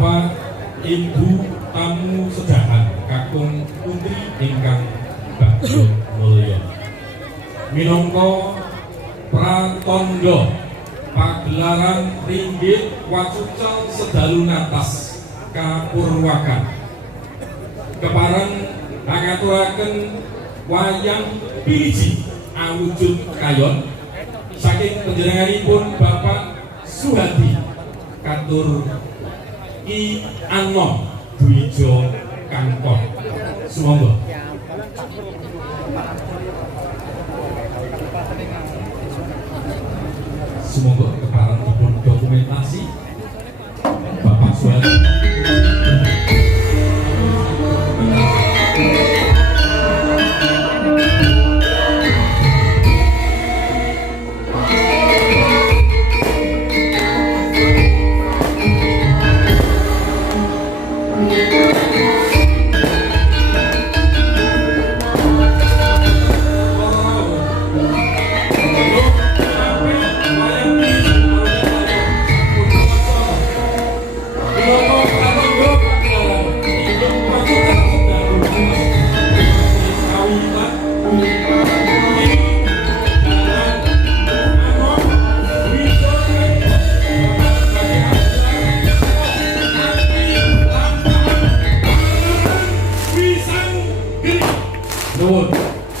Bapak Ibu tamu sedahan kakung putri ingkang bagya mulya. Minangka pratandha pagelaran ringgit wacucal sedalu natas kapurwakan kepareng ngaturaken wayang piliji awujud kayon saking panjenenganipun Bapak Suhadi katur Ki Anom Dwijo Kangkon. Sumangga. Semoga kepareng dipun dokumentasi Bapak Suhadi.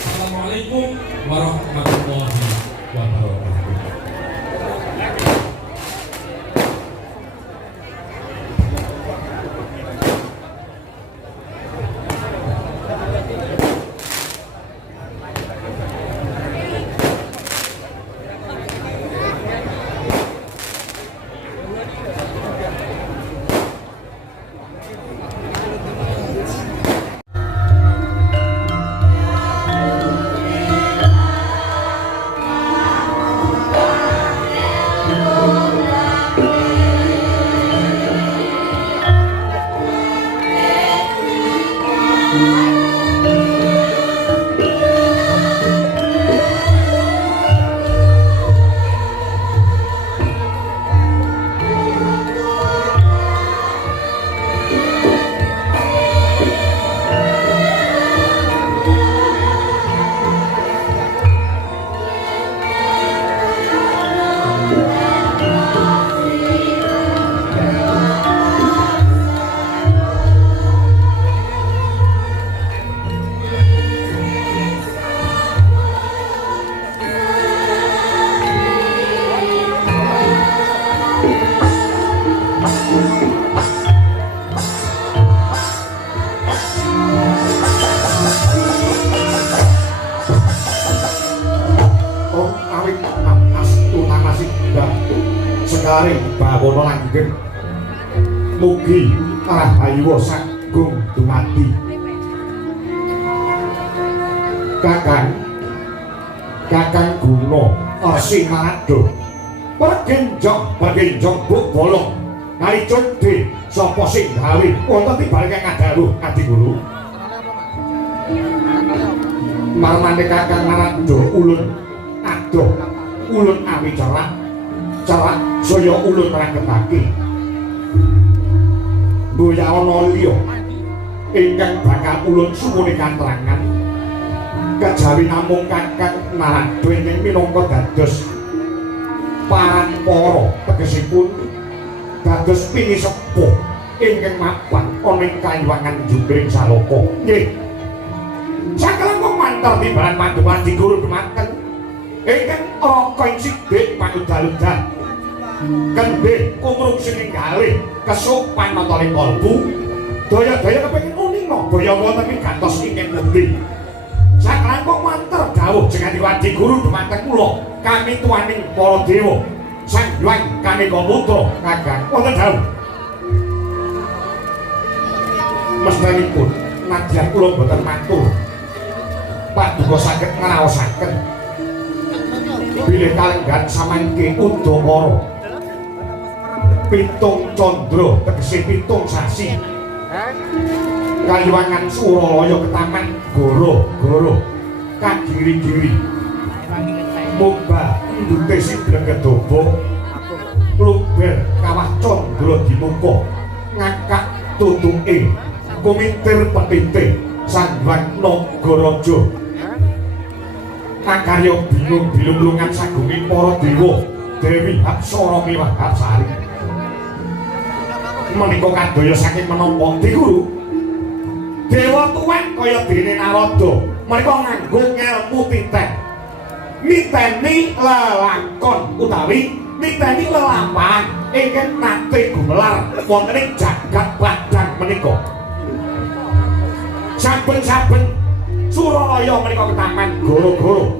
Assalamualaikum warahmatullahi wabarakatuh. Sekaring bawana langgeng mugi rahayu sagung dumadi. Kakang Guna Simalado pergenjong buk bolong ngaricun di sapa sing gawe wonten tibalke ngadaluh Adi Guru marmane Kakang Narado ulun adoh ulun awi cerak saya ulun raketake mboya ana liya ingkang bakal ulun sumune katrangan kejawi namung Kakang Narado ingkang minangka dados parampara tegesipun dados pinisepuh ingkang mapan ana ing kayuwangan Jungkring Salaka. Nggih. Sakelengkung mantar timbalan Paduka Adi Guru dumateng ingkang angka sithik panudal-udal kendhe kumrung sininggalih kesupan nataning kalbu daya-daya kepengin uninga boyo wonten ing gantos ingkang pundi. Sakelengkung mantar dawuh Jeng Adi Guru dumateng kula kami tuaning para dewa Sang Hyang Kanika Putra Kakang wonten dawuh mesthanipun nadyan kula boten matur Paduka saged ngraosaken bilih kalenggan samangke udakara pitung candra tegese pitung sasi kayuwangan Suralaya ketaman goro-goro kagiri-giri mumbah ndute sing gregedaba luber kawah candra dimuka ngakak tutuke kumitir petite Sanghyang Nagaraja makarya bingung bilung-bilungan sagunging para dewa Dewi Apsara miwah Apsari menika kadaya saking menapa Di Guru dewa tuwek kaya dene Narada menika nganggo ngelmu titeh niteni lelakon utawi niteni lelampahan ingkang nate gumelar wonten ing jagat Badang menika saben-saben Suralaya menika ketaman goro-goro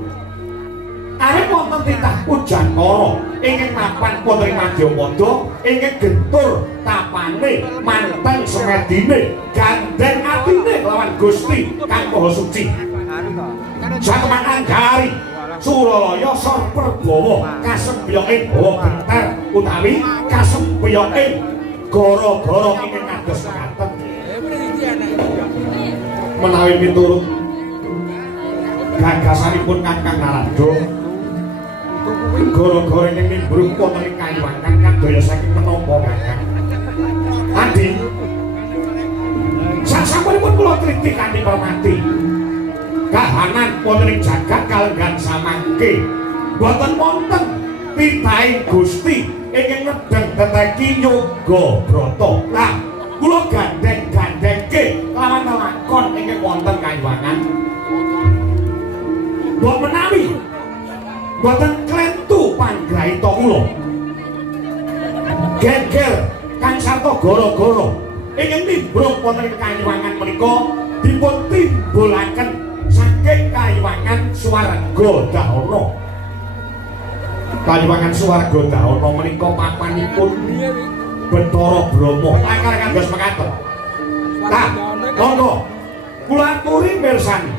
awit wonten titah Pujanara ingkang mapan wonten ing Madyapada ingkang gentur tapane manteng semedine gandeng atine lawan Gusti kang Maha Suci satemah Anggari Suralaya Sor Prabawa kasembyoking Bawa Bentar utawi kasembyoking gara-gara ingkang kados mekaten menawi miturut gagasanipun Kakang Narada gara-gara ingkang nimbrung wonten ing Kayuwangan kadaya saking menapa Kakang Adi sasampunipun kula triti kanthi hormati kahanan wonten ing jagat kalenggan samangke boten wonten titahing Gusti ingkang nedeng teteki yoga brata lah kula gandeng-gandengke lawan lakon ingkang wonten Kayuwangan mbok menawi boten klentu panggraita kula geger kang sarta gara-gara ingkang nimbrung wonten ing Kayuwangan menika dipun timbulaken saking Kayuwangan Swarga Dahana Kayuwangan Swarga Dahana menika papanipun Bathara Brahma langkar kados mekaten nah monggo kula aturi mirsani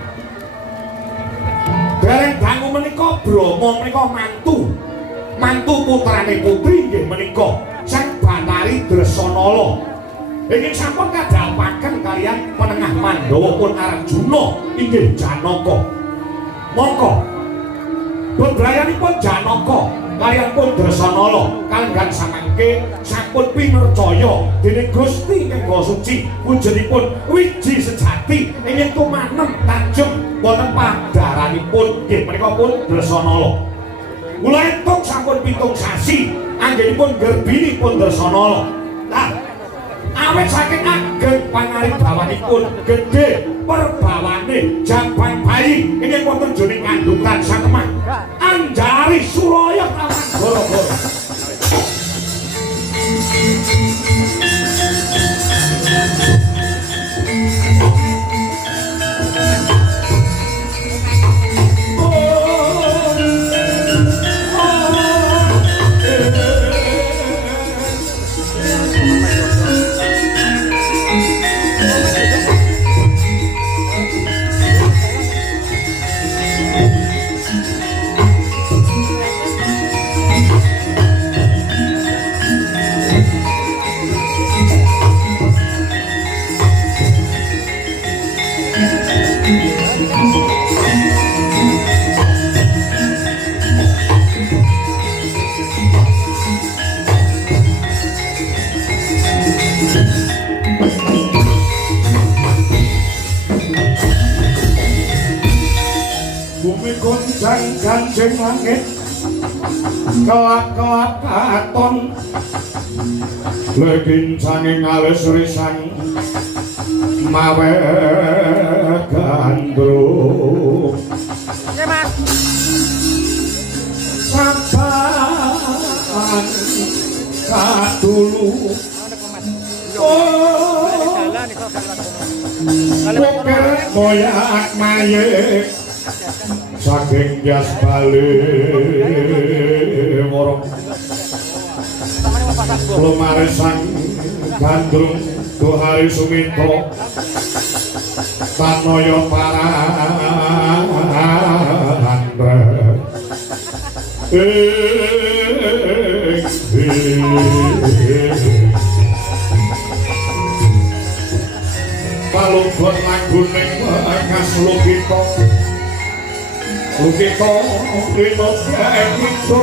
dereng dangu menika Brahma menika mantu putrane putri nggih menika Sang Batari Dresanala ingkang sampun kadhapaken kaliyan penengah Pandhawa pun Arjuna inggih Janaka monggo bebrayanipun Janaka kaliyan pun Dresanala kalenggan samangke sampun pinercaya dening Gusti ingkang Maha Suci wujudipun wiji sejati ingkang tumanem tajeng wonten padharanipun nggih menika pun Dresanala kula entuk sampun 7 sasi anggenipun gerbinipun Dresanala lah awet saking ageng pangaribhawanipun gedhe perbawane jabang bayi ingkang wonten jroning kandhutan satemah Anggari Suraya kawan goro-goro Ganjeng langit kelap-kelap katon legin sanging alus risang mawe gandrung saban kadulu Buker moyak mayek saking jas balik worong lumaresan gandrung Tuhari Sumitro Tanoyo Parandra palungkot laguning bekas Lukito Rino Sekito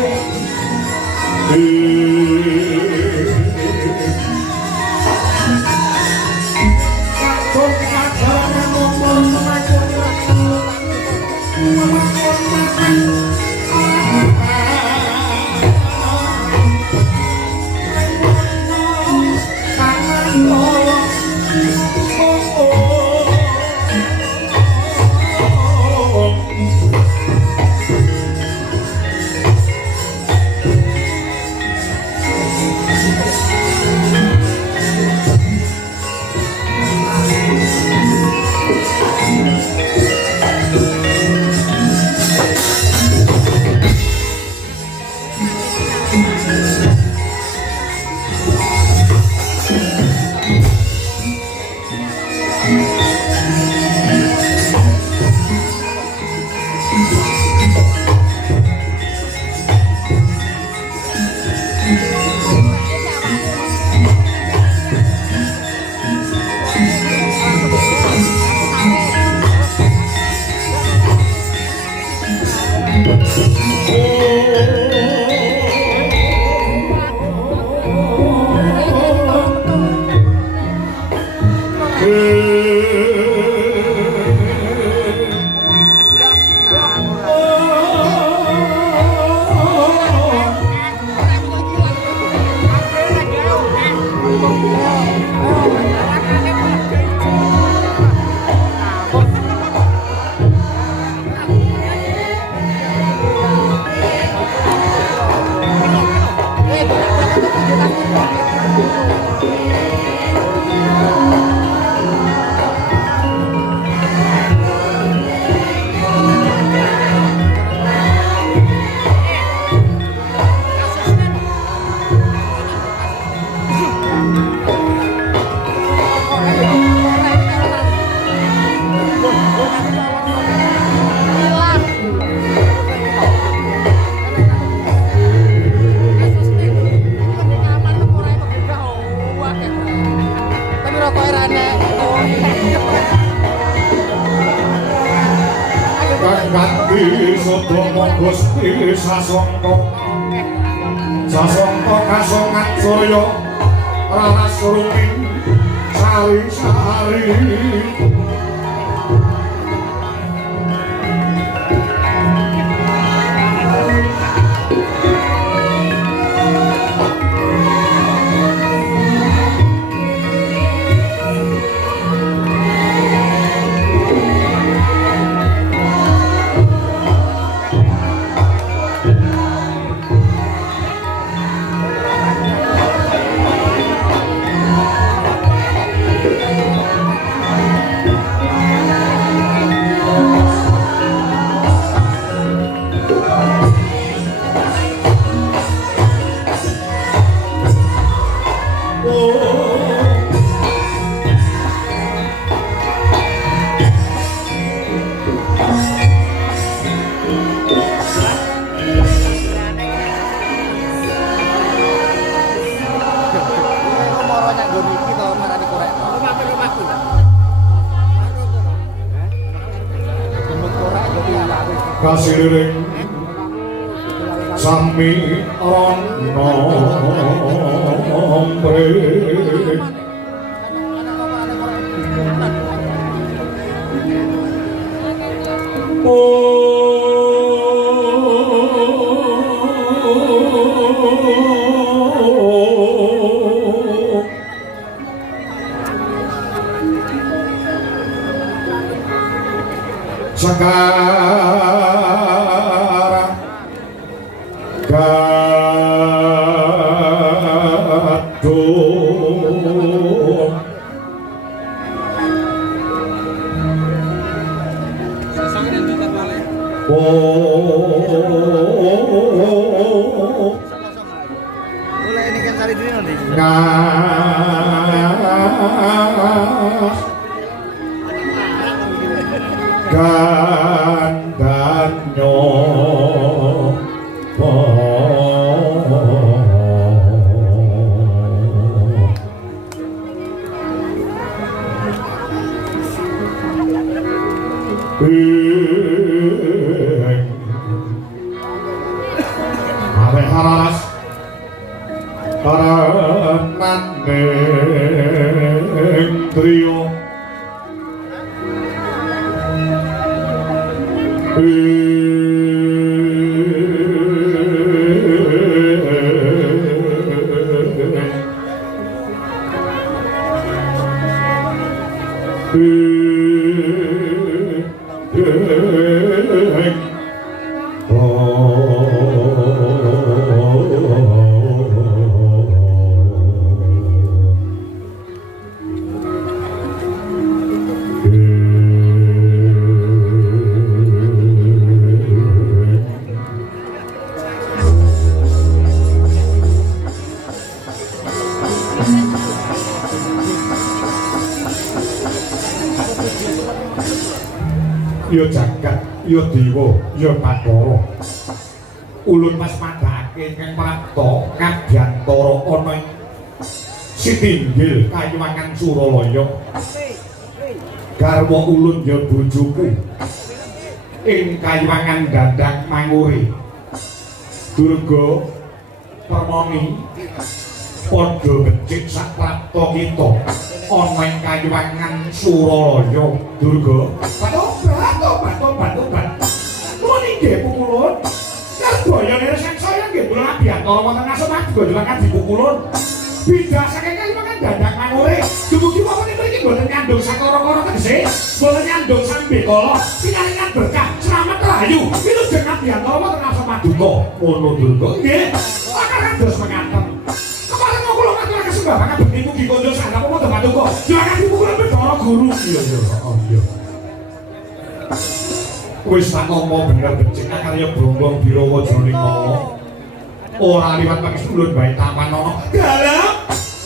sodo monggo sepi sasongko sasongko kasongan surya ranas ruming sari-sari kasiring sami rono ombre sekarang gaduh boleh ini kan cari diri nanti gandanyo Are haras paranandeng trio yo jagat yo dewa yo Bathara ulun mas madhake kang prapta ngadyantara ana ing Sitinggil Kayuwangan Suralaya garwa ulun ya bojoku ing Kayuwangan Dandang Manguri Durga Permoni padha becik sak prapta kita ana ing Kayuwangan Suralaya Durga Tobat nuwun inggih pukulun kadaya leresan saya nggih kula abiyantara wonten ngasemat gojokan dipukulun bidhah saking Kayuwangan Dandang Manguri dumugi wonten mriki boten nyandung sakara-kara tegese boten nyandung sambekala pinaringan berkah slamet rahayu wilujeng abiyantara wonten ngasemat duka ngono Durga nggih akan dos mengaten kepala kula ngaturaken sembah bekti mugi konco sanapa wonten paduka jangan dipukulun Bathara Guru iya iya wis tak ngomong bener becik karya Brombong Birawa jroning ngomong ora liwat pangestulun bae taman ana dalam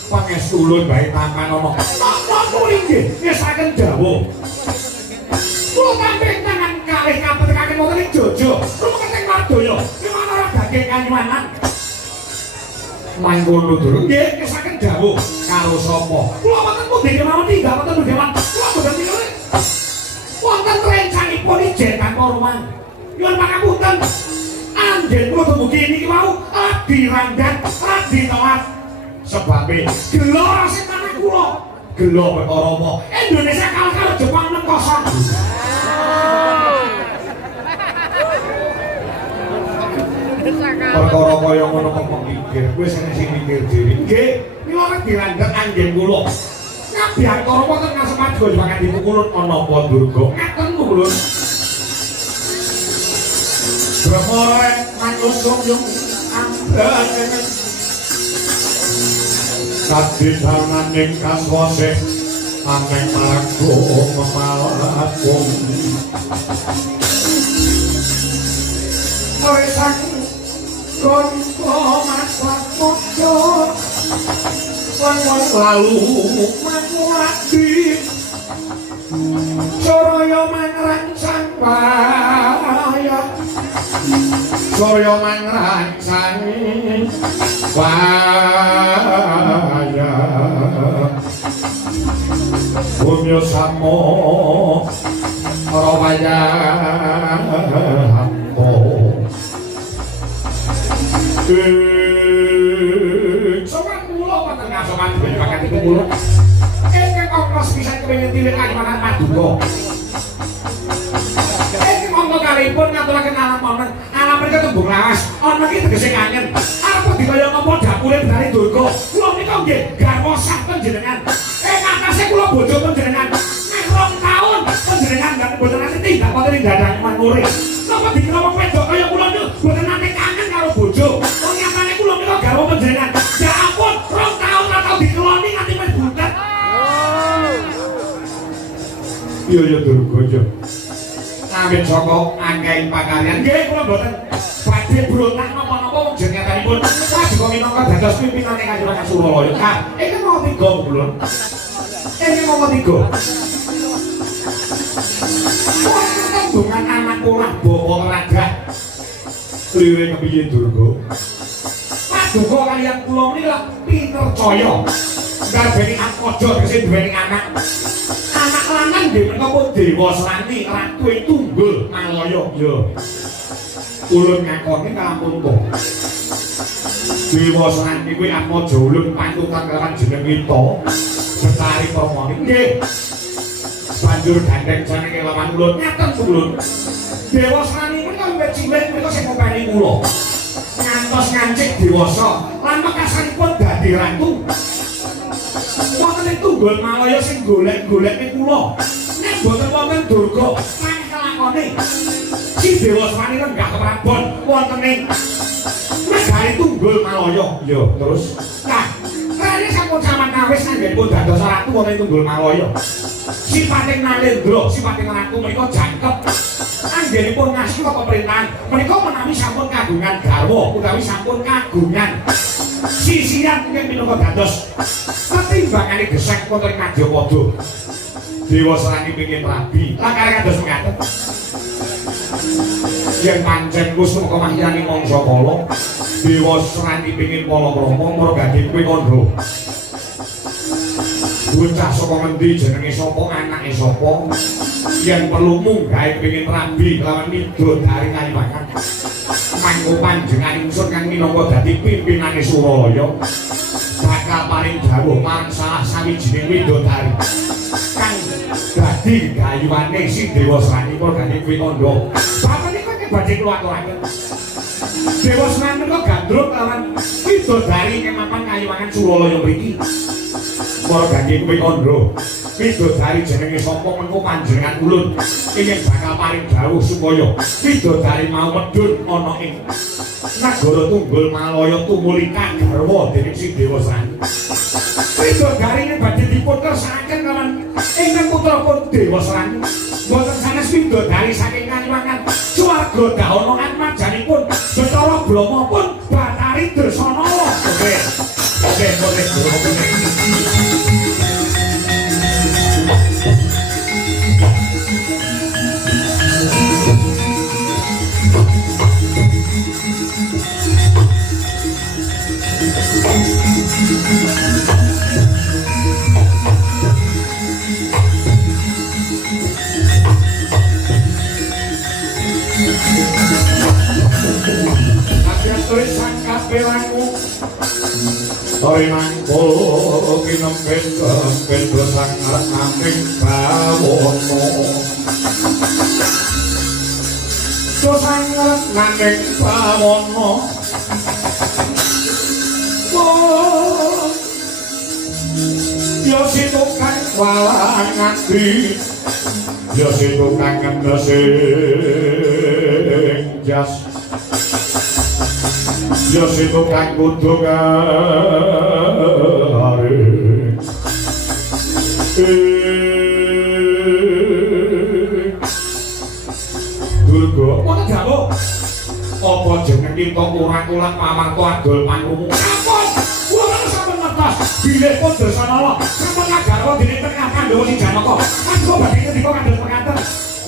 pangestulun bae taman ana napa inggih ngesaken dawuh kula tampik tangan kalih kapetekaken wonten ing Jojo rumeting Madaya liwat ora daging Kayuwangan mangkono durung nggih ngesaken dawuh karo sapa kula wonten pundi kemawon tinggal wonten dewan kula boten milih wonten rencangipun ijen tanpa ruang nyuwun pangapunten. Anggen kula dumugi niki wau lagi randhat, lagi telat. Sebabe gelo sing manah kula. Gelo perkara apa? Indonesia kalah karo Jepang 6-0. Perkara kaya ngono kok mikir, wis sing mikir dhewe. Nggih, mila lagi randhat anggen kula. Kabeh karo wonten ngasemat go banget dipukulun ana apa Durga. Ngaten kulun. Brahmara manus yung amban kadidhananing kaswase ameng margo memalakung Oresan konko masak mojo wong lalu manguladi Soraya mangrangsang waya Soraya mangrangsang waya Bumyo samo rawaya hampo Sopan kula wonten ngasoman bakat iku kula ongkos bisa kepingin tilik makan Paduka. Ini monggo kalipun ngaturaken alam mereka tembung lawas. Ana iki tegese kangen. Apa dikaya ngapa dapure Bendari Durga. Kula nika nggih garwa sak panjenengan. Makase kula bojo panjenengan. Nek 2 taun panjenengan gak boten nate tindak wonten ing dadang manure. Napa dikira wong wedok kaya kula niku boten nate kangen karo bojo. Wong nyatane kula nika garwa panjenengan. Ya ampun, 2 taun ora tau dikeloni nganti wis butet. Iya Durga. Amin saka angkaing pakaryan. Nggih kula mboten badhe brontak napa-napa wong jenenganipun Paduka minangka dados pimpinane Kanjeng Suralaya. Kak, iki mau 3 bulan. Ini mau 3. Tembungan anak kula bawa raga. Liwih kepiye Durga? Paduka kaliyan kula menika pinercaya. Garbeni aja kese duweni anak. Anak lanang nggih menika Dewa Srani Ratu Tunggul Malaya ya. Ulun ngakoni kalampun kok. Dewa Srani kuwi atmaja ulun pantutan kelawan jeneng kita. Setari Permoni nggih. Banjur gandeng jenenge lawan ulun ngaten ulun. Dewa Srani menika wiwit cilik menika sing ngopeni kula. Ngantos ngancik dewasa lan mekasanipun dadi ratu. Wonten ing Tunggul Malaya sing golek-goleki kula. Nek boten wonten Durga, mangke kelakone. Si Dewa Srani lenggah keprabon wonten ing negari Tunggul Malaya. Ya, terus. Nah, rene sampun sampeyan kawis anggenipun dados ratu wonten Tunggul Malaya. Sipating Nalendra, sipating ratu menika jangkep. Anggenipun ngasihi pemerintahan menika menawi sampun kagungan garwa utawi sampun kagungan sisiran mungkin minangka dados ketimbangane gesek wonten Majapada. Dewa Srani pengin rabi, lakare kados mekaten. Yen pancen Gusti kemahyani mangsa kala, Dewa Srani pengin pala-prama mergati kuwi kandha. Bocah saka ngendi jenenge sapa anake sapa? Yen perlu munggah pengin rabi lawan Midodari Kaliwangan. Mangko panjenengan ingsun kang minangka dadi pimpinane Suralaya bakal paring dawuh marang salah sawijining widodari kang dadi gayuwane si Dewa Srani mergane kuwi kandha. Bapak niku badhe kula aturaken. Dewa Srani menika gandrung lawan widodari ing mapan Kaliwangan Suralaya mriki. Mergane kuwi kandha. Widodari jenenge sapa mengko panjenengan ulun ingin bakal paring dawuh supaya widodari mau medhun ana ing Nagara Tunggul Malaya tumulika garwa dening si Dewa Srani. Widodari ini badhe dipun kersakaken kalian ingkang putrapun Dewa Srani. Boten sanes widodari saking Kaliwangan swarga daono atmajanipun Bathara Brahma pun Bathari Dresanala. Oke. kapelanku Tori mangkul kinempin kempin bersang ngarek bawono Dosang ngarek nanging bawono Yo situkan walang ngati Yo situkan ngendesing jas Yo situkan kudu garing Durga Kota Jawa Apa jeneng kita kurang-kurang pamangku adol pangkumu Ampun Kurang sampai ngetas Bilih pun Dresanala Sampai ngagarwa dini tengah Pandawa si Janaka Aku baginya di kok kandel penganten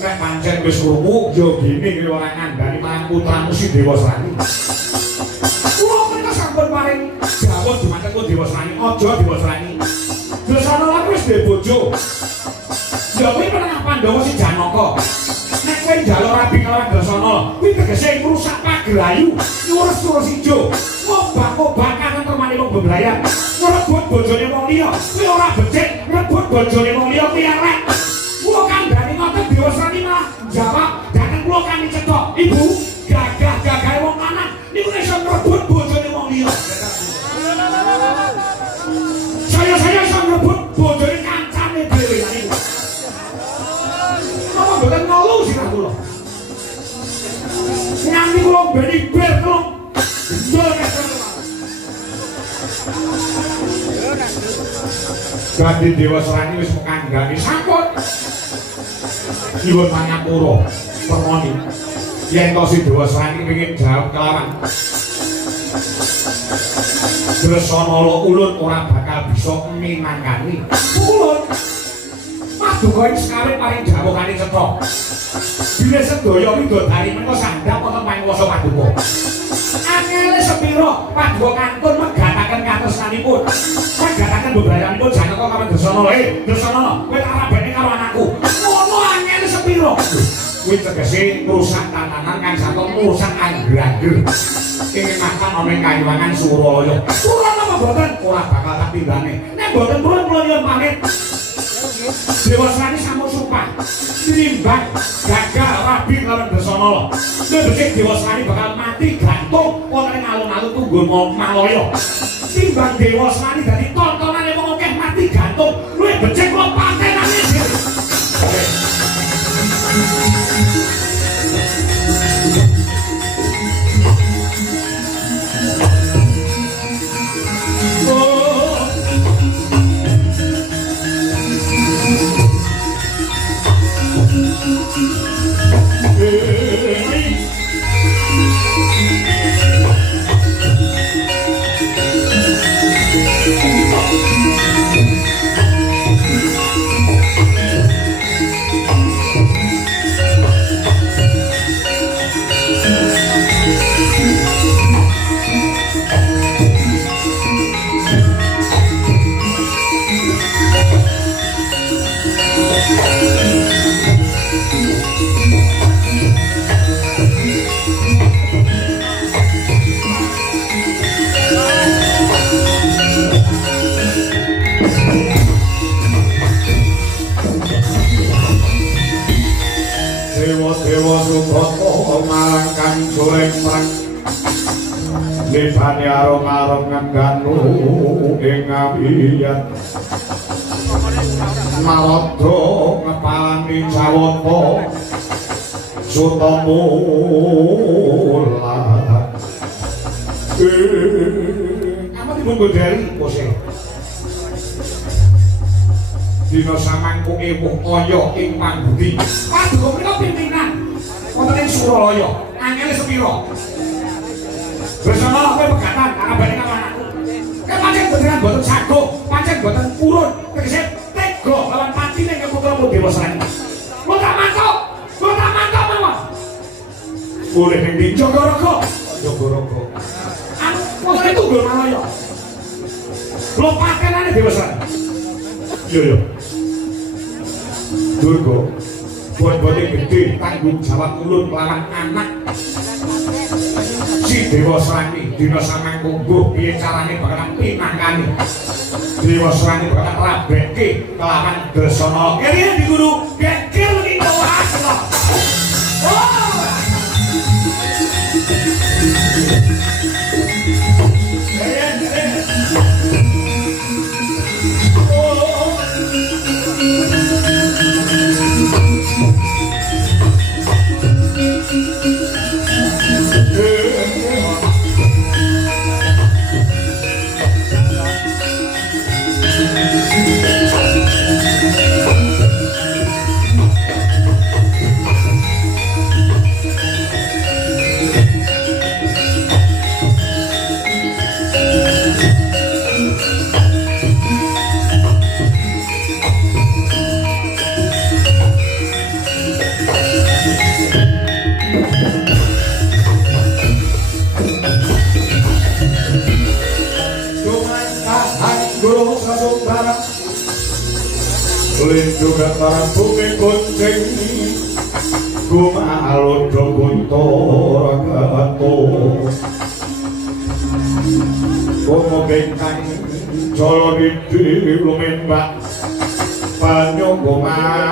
Nek pancen wis krungu yo gini ki ora ngandani marang putramu si Dewa Srani Kula menika sampun paring dawuh dumateng Dewa Srani aja Dewa Srani Dresanala wis duwe bojo Ya kuwi menengah Pandawa si Janaka Nek kowe njaluk rabi kelawan Dresanala kuwi tegese ngrusak pagelayu nyurus-nyurus ijo ngobak-ngobakan termane wong bebrayan ngrebut bojone wong liya kuwi ora becik ngrebut bojone wong liya kuwi elek kula kandhani ngoten Dewa Srani malah jawab dateng kula kami cedhok ibu gagah-gagahe wong lanang niku iso ngrebut bojone wong liya saya iso ngrebut bojone kancane dhewe niku napa mboten ngelu sirah kula nganti kula beni ber kula ndol kesen Ganti Dewa Srani wis mengandani sampun nyuwun pangapura permoni yen to si Dewa Srani pengin jawab kelawan Dresanala ulun ora bakal bisa minangkani ulun paduka ing sekawit paring dawuhane cetha bila sedaya widodari menika sandhap wonten panguwasa paduka angele sepira paduka kantun megataken katresnanipun megataken bebrayanipun Janaka kaliyan Dresanala Dresanala kowe tak rabeni karo anakku ngono angele sepira kuwi tegese ngrusak tatanan kang saton ngrusak angger-angger ingin makan ana ing Kayuwangan Suralaya purun apa boten ora bakal tak tindane nek boten purun kula nyuwun pamit Dewa Srani sampun sumpah tinimbang gagal rabi kelawan Dresanala nek becik Dewa Srani bakal mati gantung wonten ing alun-alun Tunggun Malaya timbang Dewa Srani dadi tontonane wong akeh mati gantung luwih becik kula patenane dhewe Dewa Subhata marangkan goreng perang Libane arung-arung ngeganu ing ngabiyat Maradha ngepalani Jawata Sutamula apa dibungkul dari pose dina samangku ewuh kaya ing pambudi paduka menika pimpinan wonten ing Suralaya angele sepira Dresanala kowe pegatan kabare karo anakku kan pancen beneran boten sago pancen boten purun tegese tega lawan patine ke putramu Dewa Srani lo tak mantuk mawon boleh ning ndi Jogorogo anu wonten ing Tunggun Malaya lo patenane Dewa Srani iya Durga buat-buatnya gede tanggung jawab ulun lawan anak si si Dewa Srani dina samangku mbuh piye carane bakalan pinangkani Dewa Srani bakalan rabekke kelawan Dresana kene di guru gekil iki kawat lho Lindungan para bumi kuncing Kumalu doguntor agato Kumo bengkang Jolo didi lumimbak Banyu kumambang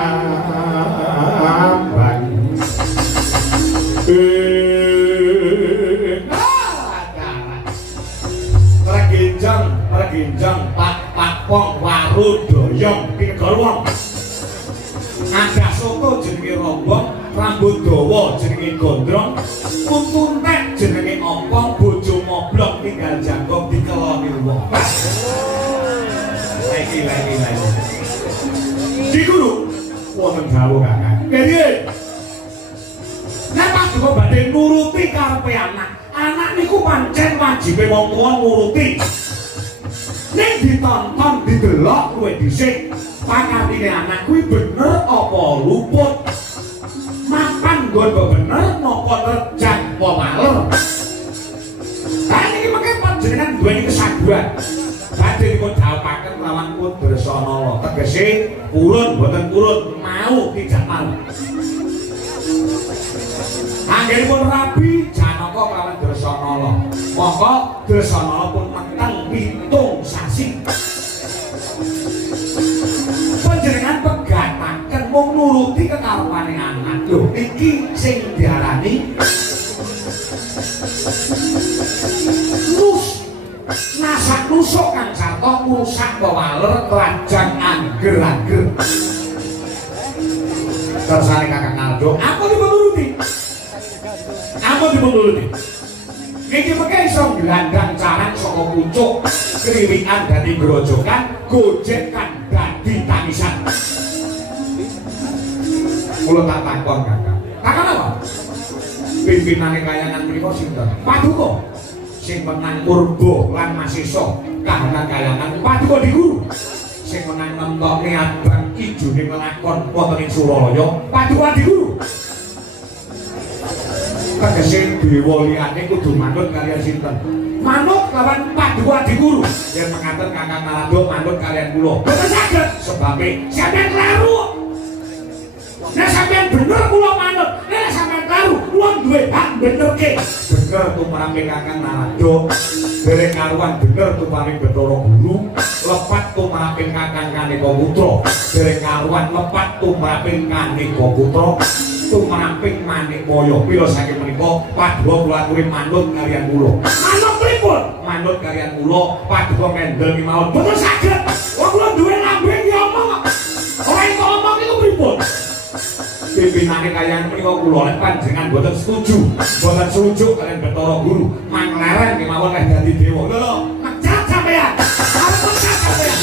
Perginjang pak pong waru doyong pinegorwong ada soto jenenge rombong rambut dawa jenenge gondrong kuntuntek jenenge ompong bojo moblok tinggal jangkong dikeloni wong lagi di guru wonten dawuh kakak piye nek pas badhe nuruti karepe anak niku pancen wajibe wong tuwa nuruti nek ditonton didelok kowe dhisik pakatine anak kuwi bener apa luput mapan nggon bener napa terjang apa maler kan iki mengke panjenengan duweni kesaguhan badhe dipun dhawuhaken lawan Dresana tegese purun boten purun mau tidak mau anggenipun rabi Janaka kelawan Dresana mongko Dresana pun menteng pitung sasi panjenengan pegataken mung nuruti kekarepane anak lho iki sing diarani nasak nusuk kang sarta ngrusak waler lajang angger-angger kersane Kakang Aldo aku dipun nuruti iki mengke iso glandang caran saka pucuk kriwikan dadi grojokan gojekan dadi tangisan kula tak takon Kakang apa pimpinane kayangan mriku sinten Paduka sing menang Purba lan Masisa kahanan kayangan Paduka di guru sing menang nemtoke abang ijone nglakon wonten ing Suralaya Paduka di guru tegese dewa liyane kudu manut kalian sinten manut lawan Paduka di guru yen mengaten Kakang Narada manut kalian kula boten saged sebabe sampeyan klaru nek sampeyan bener kula manut nek sampeyan klaru kula duwe hak benerke bener tumrap Kakang Narada dereng karuan bener tumrap Bathara Guru lepat tumrap Kakang Kanika Putra dereng karuan lepat tumrap Kanika Putra tumraping Manikmaya pira saking menika Paduka kula aturi manut kalian kula manut pripun manut kalian kula Paduka mendel mawon boten saged wong kula duwe lambe ngomong ora iso ngomong iku pripun pimpinane kalian menika kula nek panjenengan boten setuju kalian Bathara Guru mangleren kemawon leh dadi dewa lho mecat sampeyan arep mecat sampeyan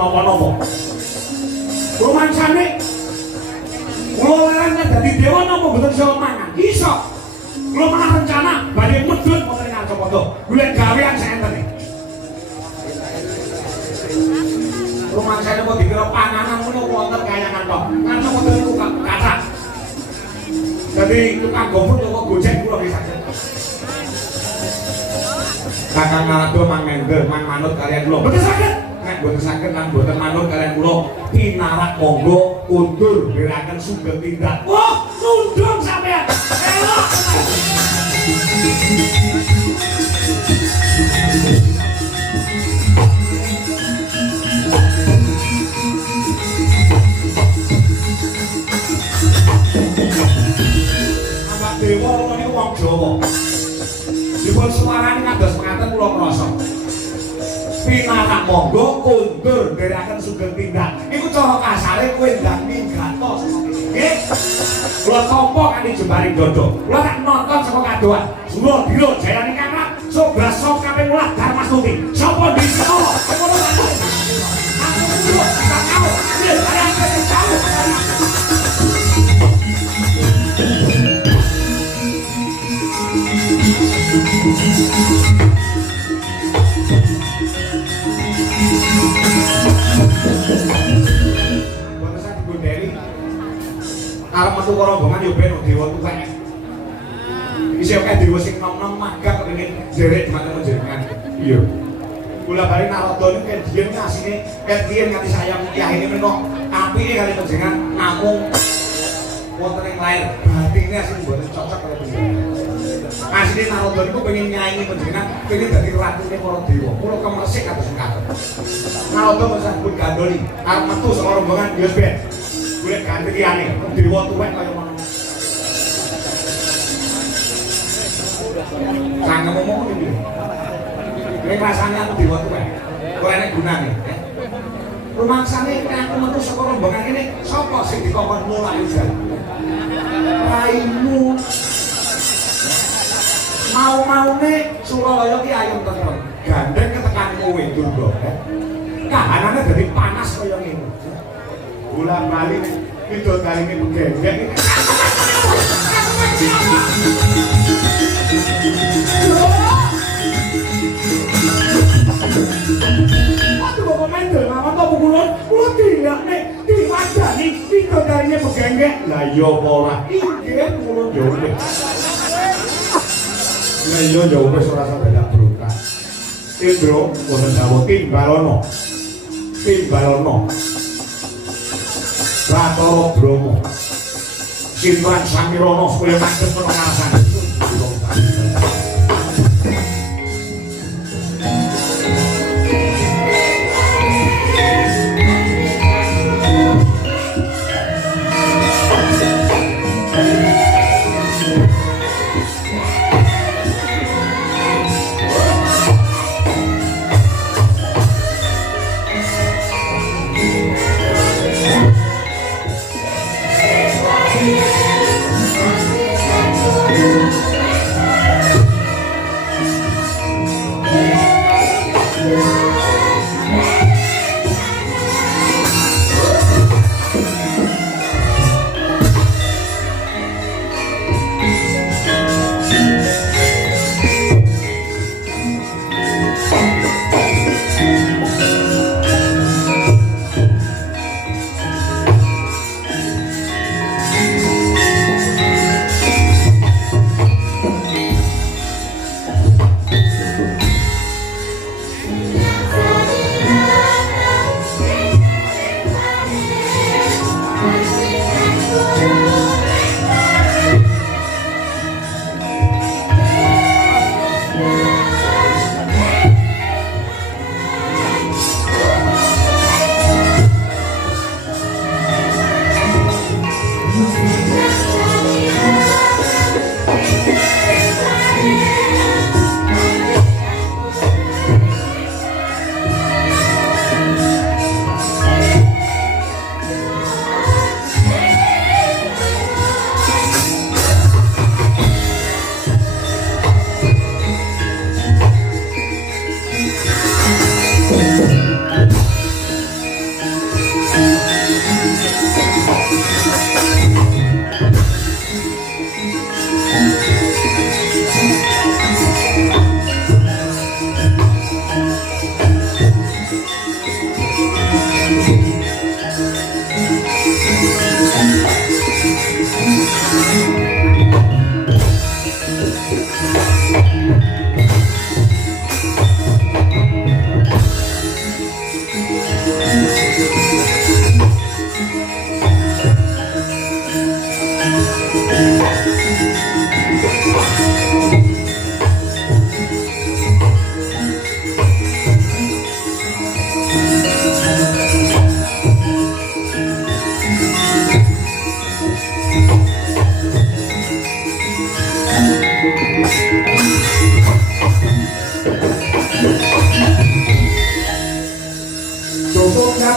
napa-napa. Rumangsane kula larang dadi dewa napa mboten iso mangan? Iso. Kula malah rencana badhe medhun wonten ing Ngancapata. Golek gawean saenten iki. Rumangsane kok dikira panganan ngono wonten kayangan kok. Ngancapata niku kathah. Dadi tukang gopur kok gojek kula nggih saged. Kakang Narada mangender mang manut kalian kula. Mboten saged. Nek mboten saged lan mboten manut kalian kula, pinarak monggo undur beraken sugeng tindak. Wah, nundung sampean. Elok. Anak dewa niku wong Jawa. Dipun suwarani kados mekaten kula krasa. Pinarak monggo kundur ndherekaken sugeng tindak. Iku cara kasare kowe ndang minggato saka kene. Nggih. Kula tampa kanthi jembaring dada. Kula tak nonton saka kadoan. Sura Dira jayane Kangrat, Sobras Sok kaping 8 Darmastuti. Sapa disa? Ngono ta. Aku kudu tak tahu. Nggih, arep tahu. Bangsa digondeli arep metu karo rombongan yo ben dewa tuwek. Isih akeh dewa sing nom-nom magang kepengin nderek dhumateng panjenengan. Iya. Kula bali Narada niku kan diyen asine ketiyen nganti sayang kyahine menika apike kali panjenengan namung wonten ing lair batine asine mboten cocok karo panjenengan. Asline Narada niku pengen nyaingi panjenengan, pengen dadi ratune para dewa. Mula kemresik kados mekaten. Narada mosok gandoli, arep metu saka rombongan Yos Ben. Golek ganti liyane, dewa tuwek kaya ngono. Sange ngomong iki. Nek rasane aku dewa tuwek. Ora enek gunane, ya. Rumangsane aku metu saka rombongan kene, sapa sing dikongkon mulai udan? Raimu. Mau-maune Suralaya ki ayem tenan. Gandeng ketekan kowe Durga, ya. Kahanane dadi panas kaya ngene. Bola-bali pidodane begenggek iki. Aduh kok mendel mawon to pukulun. Kula dilakne diwadani pidodane begenggek. Lah iya apa ora? Inggih kula jawab. Lah iya ya wis ora sampe dak berukah. Indra wonten dawuh Timbalana. Timbalana. Ratara Brahma. Sinten Samirana supaya madhep pengawasan.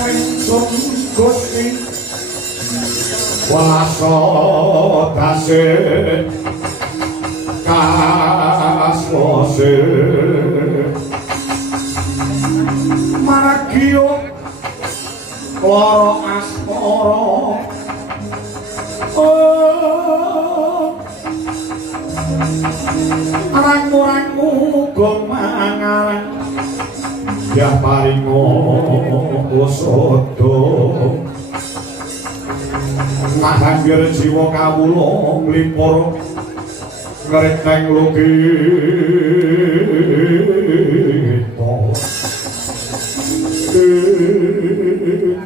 ingsun Gusti wasa tasih kaswase maragya lara asmara arang-arangmu uga mangarang ya paringo kusada ngahangger jiwa kawula nglipur ngreteng logita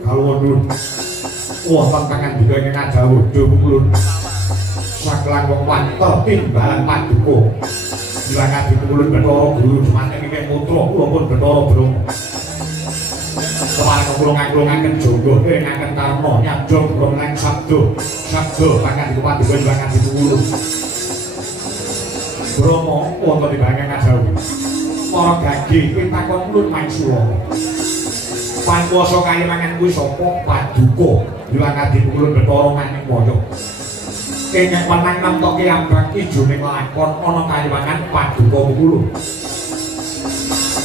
kalwon wonten tangan digene ngadawu dhuwur saklang wong wanter timbalan paduka dilangati kulun Bathara Guru dumateng ing putra kula pun Bathara Brahma kemarang kula nganggo-nganggen jangga nganggen karma nyabda kula nang sabda pangan paduka dilangati kulun Brahma wonten timbangan ngadawu para gage pitakon kulun mangsula pankuwasa kayimangan kuwi sapa paduka dilangati kulun Bathara maning waya kenging menang nemtoke ambak ijone lakon ana kayiwangan paduka kula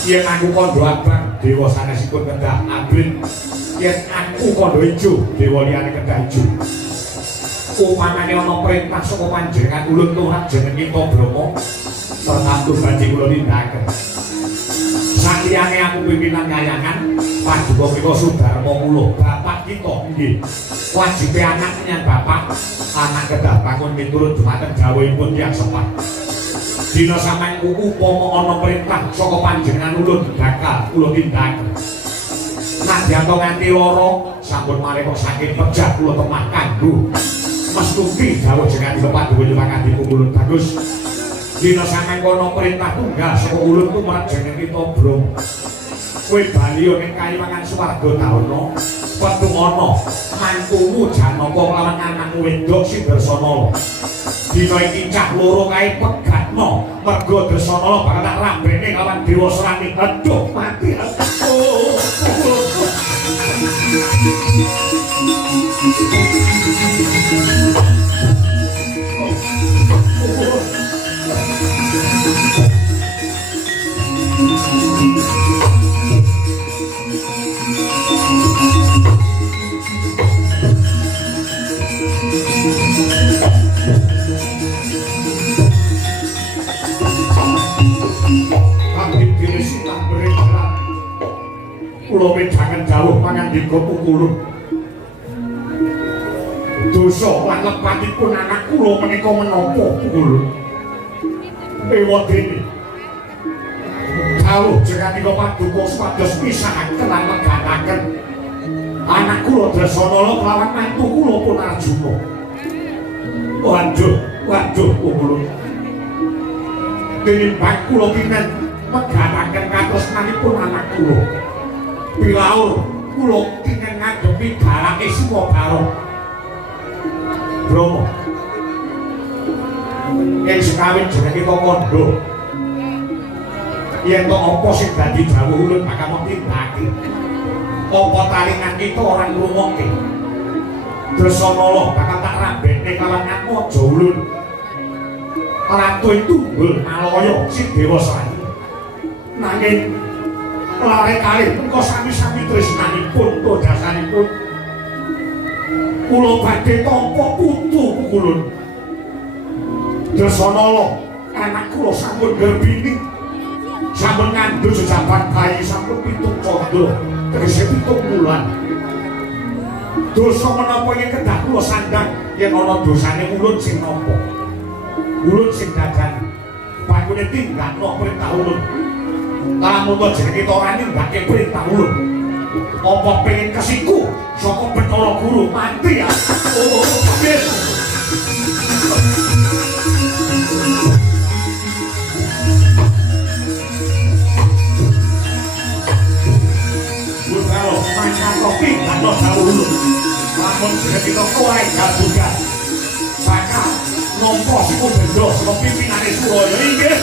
yen aku kandha abang dewa sanesipun kedah abrit yen aku kandha ijo dewa liyane kedah ijo upamane ana perintah saka panjenengan ulun turut jeneng kita Brahma tertamtu badhe kula nindakaken sakliyane aku pimpinan kayangan paduka kita Sudarma kula bapak kita nggih wajibe anak menyang bapak anak kedah bangun miturut dumateng dawuhipun Hyang Semar dina sampeyan upama ana perintah saka panjenengan ulun bakal kula tindakaken nadyanto nganti lara sampun mareksa saking pejah kula temah kanggo mestuti dawuh jenengan paduka nyuwun ulun bagus dina sampeyan ana perintah tunggal saka ulun tumrap jeneng kita Brahma kowe bali ning kayiwangan swarga tauna wektu ana mantumu Janaka lawan anakmu wedok sing Darsanala dina iki cah loro kae pegatno mergo Darsanala bakal tak rambene lawan Dewa Serani aduh mati kula medangan dawuh pangandika pukulun dosa lan lepatipun anak kula menika menapa pukulun ewadene dawuh jenengan paduka supados pisahaken lan megataken anak kula Darsanala kelawan mantu kula pun Arjuna waduh pukulun tinimbang kula kinen megataken katresnanipun anak kula pilaur kula kinen ngadepi dalake Sima Barong Brahma ing sekawit jenenge kita kandha yen to apa sing dadi dawuh ulun bakal tindakake apa taringan kita ora ngrungokke Darsanala bakal tak rambene kawan Atmaja ulun Ratu Tunggul Malaya sing Dewa Serani nanging lare kalih engko sami-sami tresnanipun to dasanipun kula badhe tampa putu pukulun Darsanala anak kula sampun garbini sampun ngandhut sejaban bayi sampun 7 candra tegese 7 wulan dosa menapa yen kedah kula sandang yen ana dosane ulun sing nampa ulun sing dadani pangune tinggakno perintah ulun lamun to jenenge kita ora ninggake perintah ulun apa pengen kesiku saka Bathara Guru mati ya yes. Kalau makan kopi dan lo tahu dulu namun jika kita kuai gabuga maka nompo si kubendo sama pimpinan Suraya inggih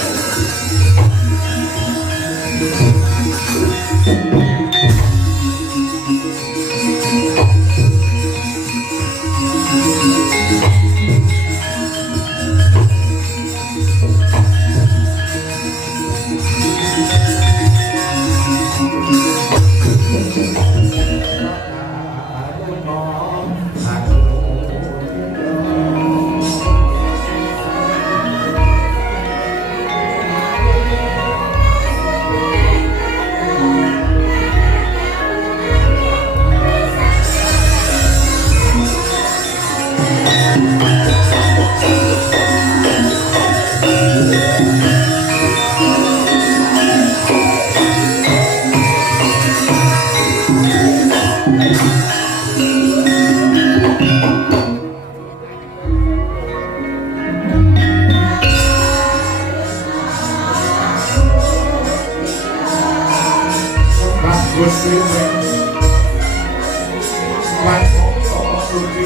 suci.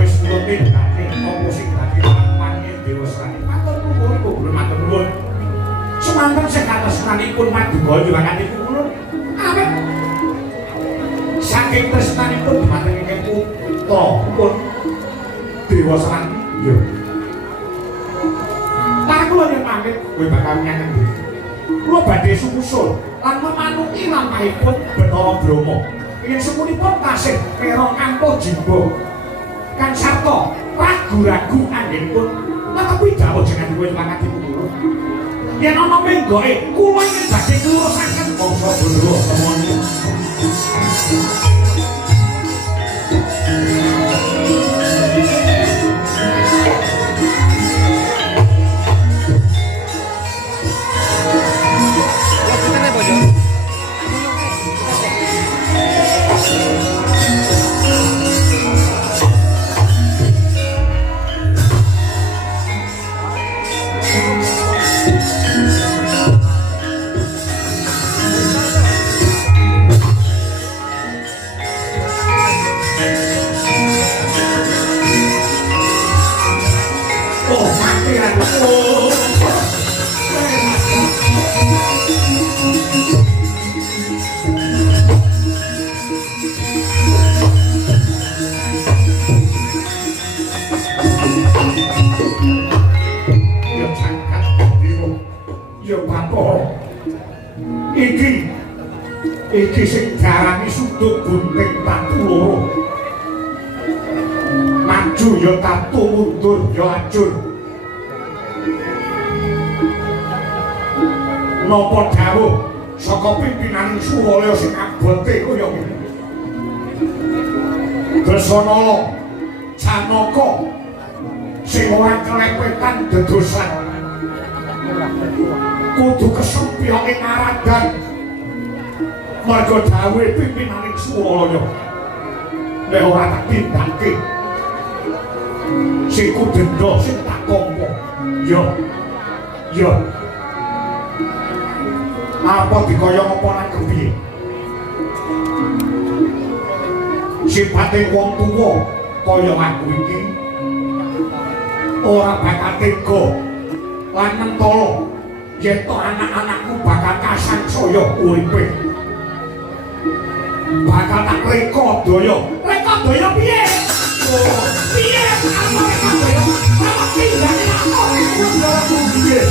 Wis rutin dadi apa sing dadi lampane Dewa Srani. Matur nuwun kula matur nuwun. Semanten sing katresnanipun Maduka nyuwanganipun kula. Awet saking tresnanipun dumateng ingkang putra pun Dewa Srani. Yo. Para kula yen pamit kowe bakal nyangen. Kula badhe sumusul lan memanuki lampahipun Bathara Brahma. Ingin semunipun tasih perong ampuh jimbo kan sarta ragu-ragu anggenipun tetapi dawuh jenengan kowe mangkatipun kula yen ana menggoke kula ingin badhe nglurusaken bangsa Bandhawa semono. Iki sing diarani sudut gunting tatu loro. Maju ya tatu, mundur ya ajur. Napa dawuh saka pimpinan Suralaya sing abote kaya ngene. Dresanala, Janaka sing ora kelepetan dedosan. Kudu kesempya ing aradan. Marga dawuh pimpinan Suralaya nek ora tak tindake siku denda sing tak tampa ya apa dikaya apa lan kepiye sipate wong tuwa kaya aku iki ora bakal tega lan mentala yen to anak-anakku bakal kasangsaya uripe. Bakal tak reka daya piye? Oh, piye apa reka daya? Apa pindah aku piye?